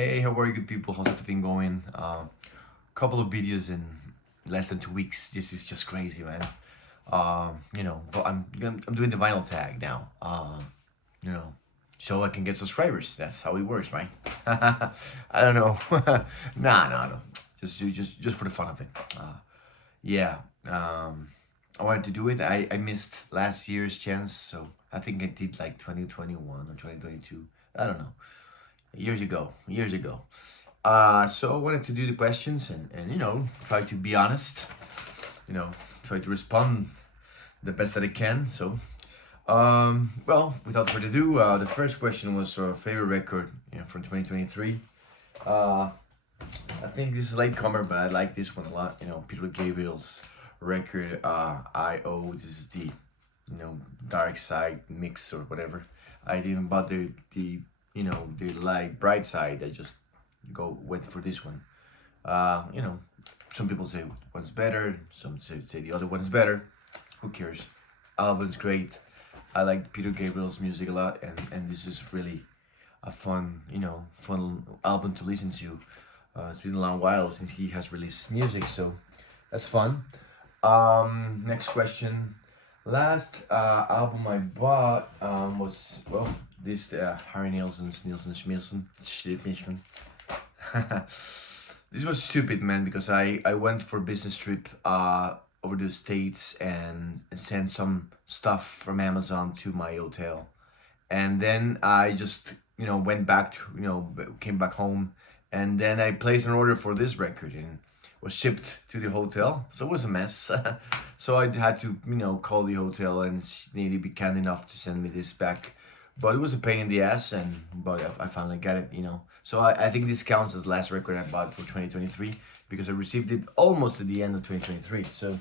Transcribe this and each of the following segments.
Hey, how are you, good people? How's everything going? Couple of videos in less than 2 weeks. This is just crazy, man. But I'm doing the vinyl tag now. You know, so I can get subscribers. That's how it works, right? I don't know. No. Just for the fun of it. Yeah. I wanted to do it. I missed last year's chance, so I think I did like 2021 or 2022. I don't know. Years ago. So I wanted to do the questions and try to be honest, try to respond the best that I can. So, well, without further ado, the first question was our favorite record, from 2023. I think this is a latecomer, but I like this one a lot. Peter Gabriel's record, I.O. This is the, Dark Side mix or whatever. I didn't bought the like Bright Side. I just went for this one. Some people say one's better. Some say the other one's better. Who cares? Album's great. I like Peter Gabriel's music a lot, and this is really a fun album to listen to. It's been a long while since he has released music, so that's fun. Next question. Last album I bought was, well, this Harry Nilsson's Schmielsen. This was stupid, man, because I went for a business trip over the States and sent some stuff from Amazon to my hotel. And then I just, went back to, came back home. And then I placed an order for this record and was shipped to the hotel. So it was a mess. So I had to, call the hotel and nearly be kind enough to send me this back. But it was a pain in the ass, but I finally got it, So I think this counts as the last record I bought for 2023 because I received it almost at the end of 2023. So,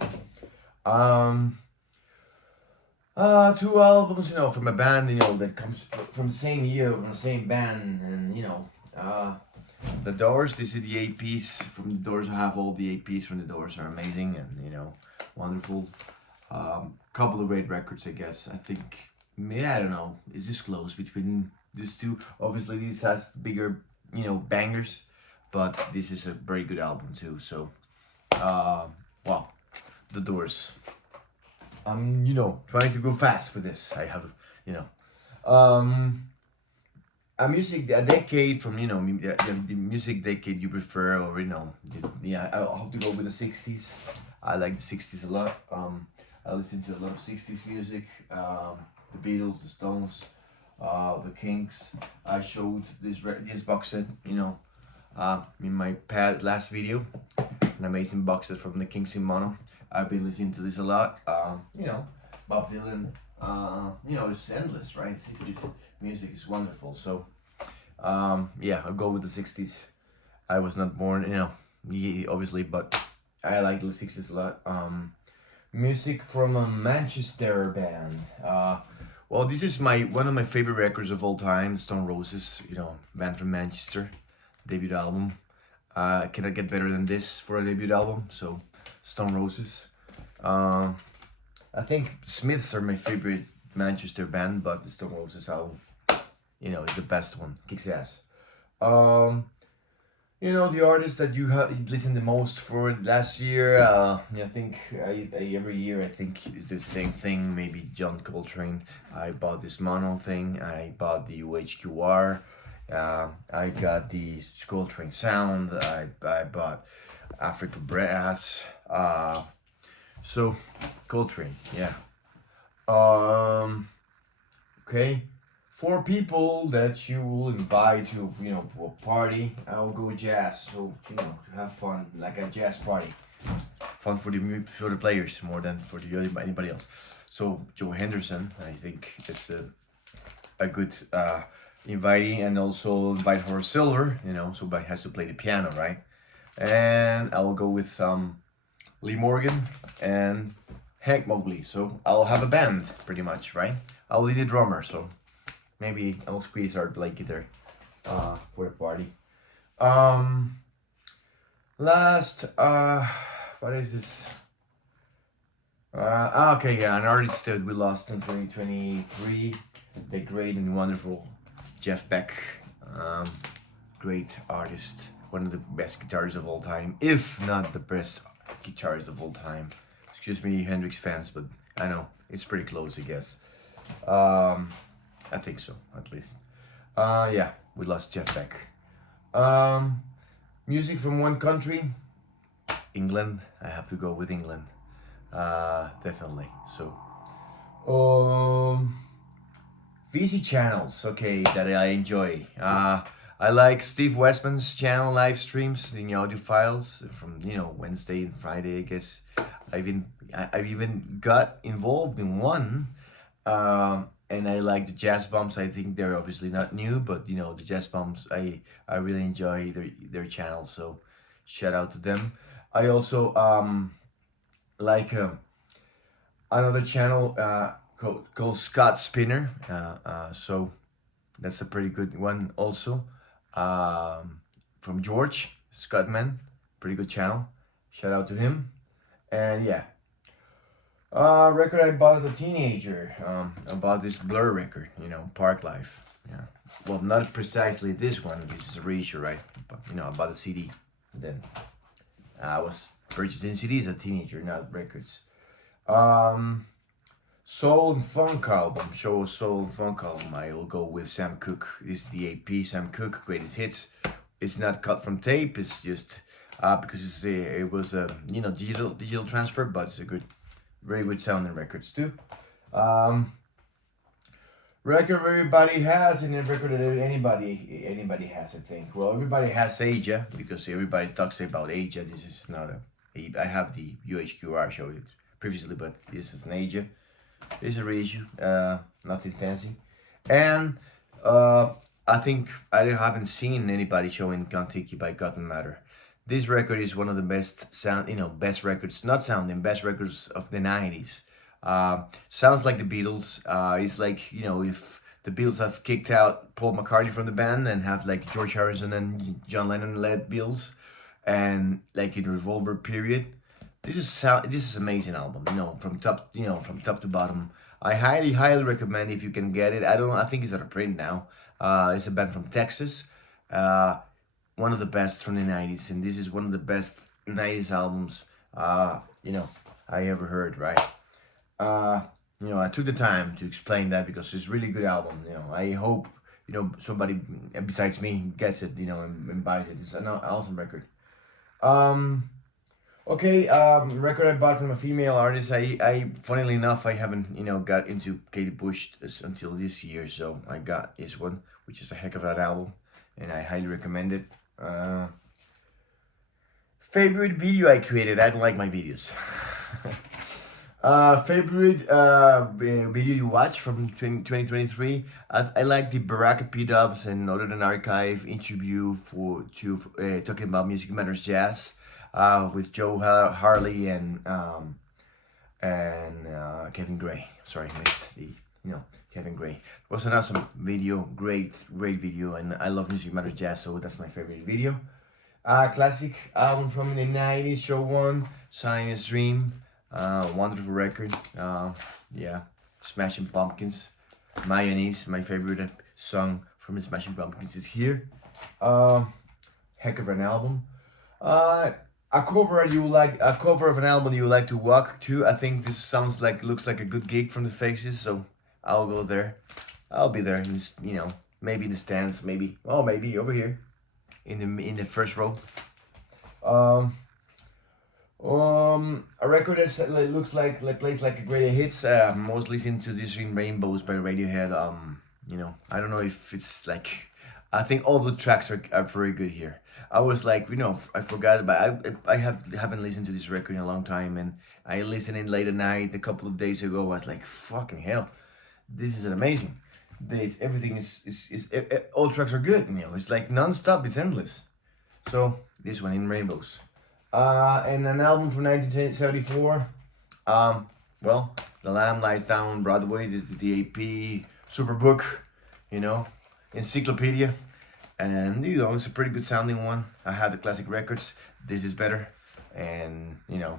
two albums, from a band, that comes from the same year, from the same band, and the Doors. This is the APs from the Doors. I have all the APs from the Doors. Are amazing and wonderful. Couple of great records, I guess. I think. Yeah, I don't know. It's just close between these two. Obviously, this has bigger, bangers, but this is a very good album too. So, well, The Doors. I'm, trying to go fast with this. I have, a decade from, the music decade you prefer, or I'll have to go with the '60s. I like the '60s a lot. I listen to a lot of '60s music. The Beatles, the Stones, the Kinks. I showed this box set, in my last video, an amazing box set from the Kinks in mono. I've been listening to this a lot. Bob Dylan. It's endless, right? '60s music is wonderful. So, yeah, I'll go with the '60s. I was not born, obviously, but I like the '60s a lot. Music from a Manchester band. Well, this is one of my favorite records of all time, Stone Roses. Band from Manchester, debut album. Cannot get better than this for a debut album. So, Stone Roses. I think Smiths are my favorite Manchester band, but the Stone Roses album, is the best one. Kicks ass. The artist that you listened the most for last year. I think every year I think it's the same thing. Maybe John Coltrane. I bought this mono thing. I bought the UHQR. I got the Coltrane sound. I bought Africa Brass. So Coltrane, yeah. Okay. 4 people that you will invite to, to a party. I'll go with jazz. So, to have fun, like a jazz party. Fun for the players more than for anybody else. So, Joe Henderson, I think is a good inviting, and also invite Horace Silver, so but has to play the piano, right? And I will go with Lee Morgan and Hank Mobley. So, I'll have a band pretty much, right? I'll be the drummer, so maybe I'll squeeze Art Blakey there for the party. Last, what is this? Okay, yeah, an artist that we lost in 2023, the great and wonderful Jeff Beck. great artist, one of the best guitarists of all time, if not the best guitarist of all time. Excuse me, Hendrix fans, but I know it's pretty close, I guess. I think so, at least. Yeah, we lost Jeff Beck. Music from one country, England. I have to go with England. Definitely. So, VC channels, okay, that I enjoy. I like Steve Westman's channel live streams in the audio files from Wednesday and Friday. I guess I've even got involved in one, and I like the Jazz Bombs. I think they're obviously not new, but the Jazz Bombs, I really enjoy their channel. So shout out to them. I also like another channel called Scott Spinner. So that's a pretty good one also. From George Scottman, pretty good channel. Shout out to him. And yeah, record I bought as a teenager. I bought this Blur record, Park Life. Yeah, well, not precisely this one. This is a reissue, right? But I bought a CD. Then I was purchasing CDs as a teenager, not records. Soul and Funk album, show Soul and Funk album. I will go with Sam Cooke. This is the AP Sam Cooke Greatest Hits. It's not cut from tape. It's just because it was a digital transfer, but it's a very good sounding records too. Record everybody has, and a record that anybody has. I think. Well, everybody has Aja because everybody talks about Aja. This is not I have the UHQR showed it previously, but this is an Aja. It's a reissue, nothing fancy, and I think I haven't seen anybody showing Kon-Tiki by Gotham Matter. This record is one of the best best records, not sounding, best records of the 90s. Sounds like the Beatles. It's like, if the Beatles have kicked out Paul McCartney from the band and have like George Harrison and John Lennon led Beatles, and like in Revolver period. This is amazing album, from top to bottom. I highly recommend if you can get it. I think it's out of print now. It's a band from Texas. One of the best from the 90s, and this is one of the best 90s albums I ever heard, right? I took the time to explain that because it's a really good album. I hope somebody besides me gets it, and buys it. It's an awesome record. Okay, record I bought from a female artist. I funnily enough, I haven't, got into Katie Bush until this year, so I got this one, which is a heck of an album, and I highly recommend it. Favorite video I created. I don't like my videos. Favorite video you watch from 2023. I like the Baraka P Dubs and Northern Archive interview talking about Music Matters Jazz. With Joe Harley and Kevin Gray. Sorry, I missed the Kevin Gray. It was an awesome video, great video, and I love Music Matters Jazz, so that's my favorite video. Classic album from the 90s, Show One, Science Dream, wonderful record. Yeah, Smashing Pumpkins, Mayonnaise, my favorite song from the Smashing Pumpkins is here. Heck of an album. A cover of an album you like to walk to. I think this looks like a good gig from the Faces, so I'll go there. I'll be there in this, maybe in the stands, maybe over here in the first row. A record that looks like plays like a great hits. Most listen to this in Rainbows by Radiohead. I don't know if it's like. I think all the tracks are very good here. I was like, I forgot about. I haven't listened to this record in a long time, and I listened in late at night a couple of days ago. I was like, fucking hell, this is amazing. Everything is all tracks are good. It's like non-stop. It's endless. So this one in Rainbows, and an album from 1974. Well, The Lamb Lies Down on Broadway. This is the AP Superbook. Encyclopedia, and it's a pretty good sounding one. I have the classic records. This is better, and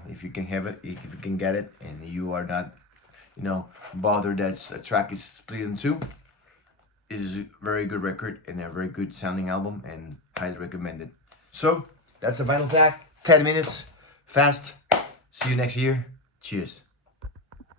if you can have it, if you can get it, and you are not bothered that a track is split in two, is a very good record and a very good sounding album, and highly recommended. So that's the Vinyl Tag. 10 minutes, fast. See you next year. Cheers.